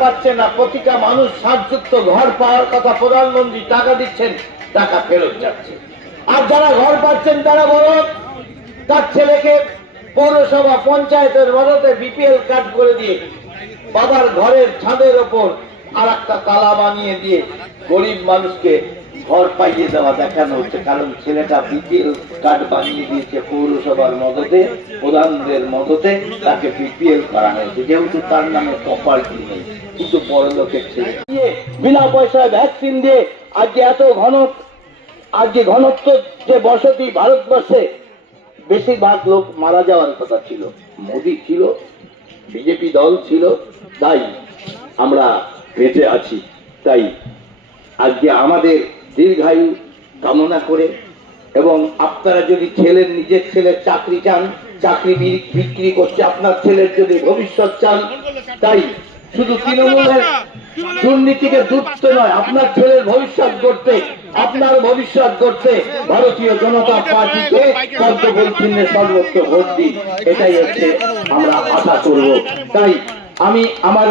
পাচ্ছে না, প্রতিটা মানুষ সাতযুক্ত ঘর পাওয়ার কথা প্রধানমন্ত্রী টাকা দিচ্ছেন, টাকা ফেরত যাচ্ছে। আর যারা ঘর পাচ্ছেন তারা বলুন তার ছেলেকে পৌরসভা পঞ্চায়েতের মদতে বিপিএল কার্ড করে দিয়ে বাবার ঘরের ছাদের ওপর আর একটা তালা বানিয়ে দিয়ে গরিব মানুষকে ঘর পাইয়ে দেওয়া দেখানো হচ্ছে। কারণ ছেলেটা বিপিএল কার্ড বানিয়ে দিয়েছে পৌরসভার মদতে, প্রধানদের মদতে, তাকে বিপিএল করা হয়েছে। যেহেতু তার নামে প্রপার্টি নেই, কিন্তু বড় লোকের ছেলে। বিনা পয়সায় ভ্যাকসিন দিয়ে আজকে এত ঘন আজকে ঘনত্ব যে বসতি ভারতবর্ষে, বেশিরভাগ লোক মারা যাওয়ার কথা ছিল। মোদী ছিল, বিজেপি দল ছিল, তাই আমরা বেঁচে আছি। তাই আজকে আমাদের দীর্ঘায়ু কামনা করে এবং আপনারা যদি ছেলের নিজের ছেলের চাকরি চান, চাকরি বিক্রি করছে, আপনার ছেলের যদি ভবিষ্যৎ চান, তাই শুধু তৃণমূলের দুর্নীতিকে যুক্ত নয়, আপনার ছেলের ভবিষ্যৎ করতে আপনার ভবিষ্যৎ করতে ভারতীয় জনতা পার্টিকে পদ্মফুল চিহ্নে সর্বোচ্চ ভোট দিন। এটাই হচ্ছে আমরা আশা করব। তাই আমি আমার